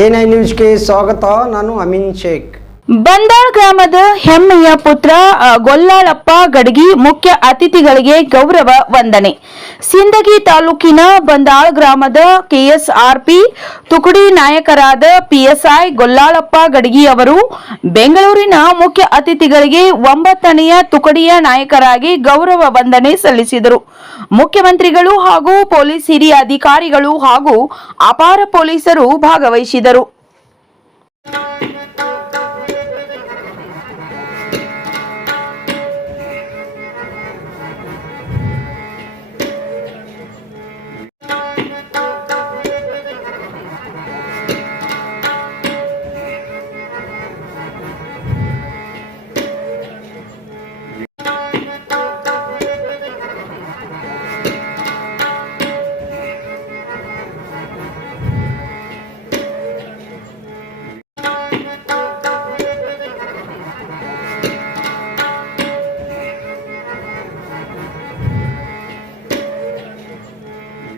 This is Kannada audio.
ಎ9 ನ್ಯೂಸ್ಗೆ ಸ್ವಾಗತ. ನಾನು ಅಮೀನ್ ಶೇಖ್. ಬಂದಾಳ್ ಗ್ರಾಮದ ಹೆಮ್ಮೆಯ ಪುತ್ರ ಗೊಲ್ಲಾಳಪ್ಪ ಗಡಗಿ ಮುಖ್ಯ ಅತಿಥಿಗಳಿಗೆ ಗೌರವ ವಂದನೆ. ಸಿಂದಗಿ ತಾಲೂಕಿನ ಬಂದಾಳ್ ಗ್ರಾಮದ ಕೆಎಸ್ಆರ್ಪಿ ತುಕಡಿ ನಾಯಕರಾದ ಪಿಎಸ್ಐ ಗೊಲ್ಲಾಳಪ್ಪ ಗಡಗಿ ಅವರು ಬೆಂಗಳೂರಿನ ಮುಖ್ಯ ಅತಿಥಿಗಳಿಗೆ 9ನೇ ತುಕಡಿಯ ನಾಯಕರಾಗಿ ಗೌರವ ವಂದನೆ ಸಲ್ಲಿಸಿದರು. ಮುಖ್ಯಮಂತ್ರಿಗಳು ಹಾಗೂ ಪೊಲೀಸ್ ಹಿರಿಯ ಅಧಿಕಾರಿಗಳು ಹಾಗೂ ಅಪಾರ ಪೊಲೀಸರು ಭಾಗವಹಿಸಿದರು.